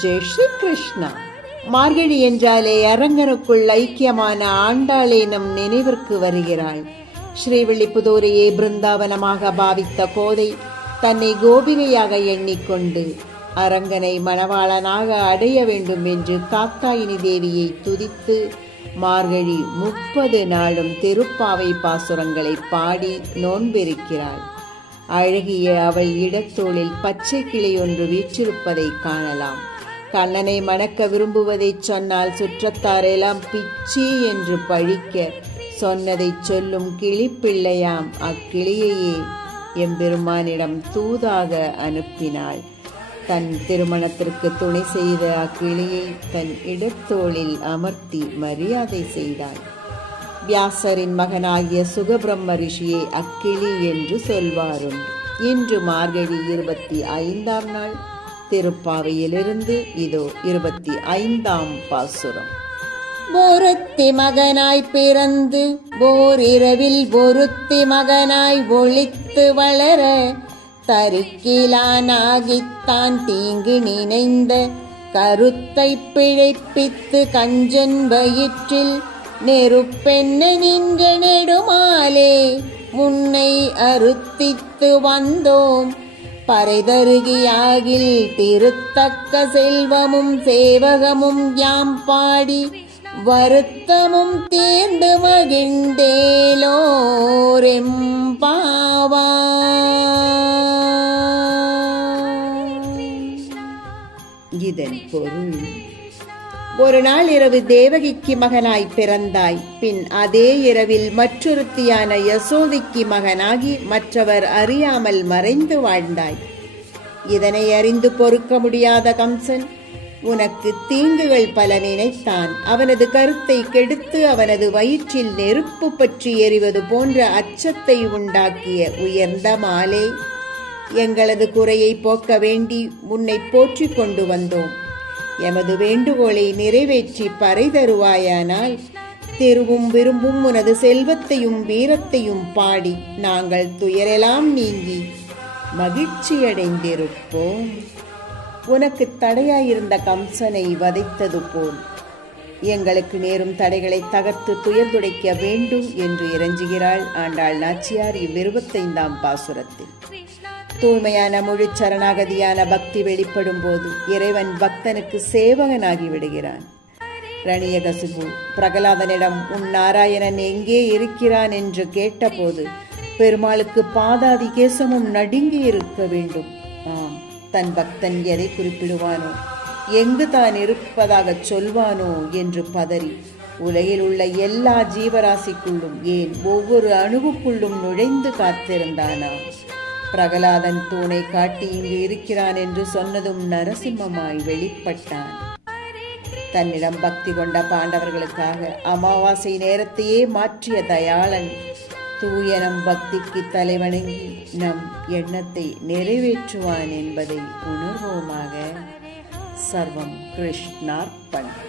ஜெய் ஸ்ரீ கிருஷ்ணா. மார்கழி என்றாலே அரங்கனுக்குள் ஐக்கியமான ஆண்டாளே நம் நினைவிற்கு வருகிறாள். ஸ்ரீவில்லிபுதூரையே பிருந்தாவனமாக பாவித்த கோதை தன்னை கோபிகையாக எண்ணிக்கொண்டு அரங்கனை மணவாளனாக அடைய வேண்டும் என்று காத்தாயினி தேவியை துதித்து மார்கழி 30 நாளும் திருப்பாவை பாசுரங்களை பாடி நோன்பிருக்கிறாள். அழகிய அவள் இடத்தோளில் பச்சை கிளி ஒன்று வீற்றிருப்பதை காணலாம். கண்ணனை மணக்க விரும்புவதை சொன்னால் சுற்றத்தாரெல்லாம் பிச்சி என்று பழிக்க சொன்னதை சொல்லும் கிளிப்பிள்ளையாம் அக்கிளியையே எம்பெருமானிடம் தூதாக அனுப்பினாள். தன் திருமணத்திற்கு துணை செய்த அக்கிளியை தன் இடத்தோளில் அமர்த்தி மரியாதை செய்தாள். வியாசரின் மகனாகிய சுகபிரம்ம ரிஷியை அக்கிளி என்று சொல்வாரும். இன்று மார்கழி 25ஆம் நாள். திருப்பாவையிலிருந்து இதோ 25ஆம் பாசுரம். ஒருத்தி மகனாய் பிறந்து ஓரிரவில் ஒருத்தி மகனாய் ஒளித்து வளர தருக்கிலானாகித்தான் தீங்கு நினைந்த கருத்தை பிழைப்பித்து கஞ்சன் வயிற்றில் நெருப்பென்ன நின்ற நெடுமாலே முன்னை அறுத்தித்து வந்தோம் பறைதருகியாகில் திருத்தக்க செல்வமும் சேவகமும் யாம் பாடி வருத்தமும் தீர்ந்து மகிழ்ந்தேலோரெம்பாவாய். இதன் பொருள், ஒரு நாள் இரவு தேவகிக்கு மகனாய் பிறந்தாய். பின் அதே இரவில் மற்றொருத்தியான யசோதைக்கு மகனாகி மற்றவர் அறியாமல் மறைந்து வாழ்ந்தாய். இதனை அறிந்து பொறுக்க முடியாத கம்சன் உனக்கு தீங்குகள் பல நினைத்தான். அவனது கருத்தை கெடுத்து அவனது வயிற்றில் நெருப்பு பற்றி எறிவது போன்ற அச்சத்தை உண்டாக்கிய உயர்ந்த மாலே, எங்களது குறையை போக்க வேண்டி உன்னை போற்றிக் கொண்டு வந்தோம். எமது வேண்டுகோளை நிறைவேற்றி பறை தருவாயானால் தெருவும் விரும்பும் உனது செல்வத்தையும் வீரத்தையும் பாடி நாங்கள் துயரெல்லாம் நீங்கி மகிழ்ச்சியடைந்திருப்போம். உனக்கு தடையாயிருந்த கம்சனை வதைத்தது போல் எங்களுக்கு நேரும் தடைகளை தகர்த்து துயர் துடைக்க வேண்டும் என்று இறைஞ்சுகிறாள் ஆண்டாள் நாச்சியார் இவ்25ஆம் பாசுரத்தில். தூய்மையான முழு சரணாகதியான பக்தி வெளிப்படும் போது இறைவன் பக்தனுக்கு சேவகனாகி விடுகிறான். ரணியகசிபு பிரகலாதனிடம் உன் நாராயணன் எங்கே இருக்கிறான் என்று கேட்டபோது பெருமாளுக்கு பாதாதி கேசமும் நடுங்கி இருக்க வேண்டும். ஆம், தன் பக்தன் எதை குறிப்பிடுவானோ, எங்கு தான் இருப்பதாக சொல்வானோ என்று பதறி உலகில் உள்ள எல்லா ஜீவராசிக்குள்ளும், ஏன் ஒவ்வொரு அணுவுக்குள்ளும் நுழைந்து காத்திருந்தானாம். பிரகலாதன் தூணை காட்டி இங்கு இருக்கிறான் என்று சொன்னதும் நரசிம்மமாய் வெளிப்பட்டான். தன்னிடம் பக்தி கொண்ட பாண்டவர்களுக்காக அமாவாசை நேரத்தையே மாற்றிய தயாளன் தூய நம் பக்திக்கு தலைவணங்கி நம் எண்ணத்தை நிறைவேற்றுவான் என்பதை உணர்வோமாக. சர்வம் கிருஷ்ணார்ப்பணம்.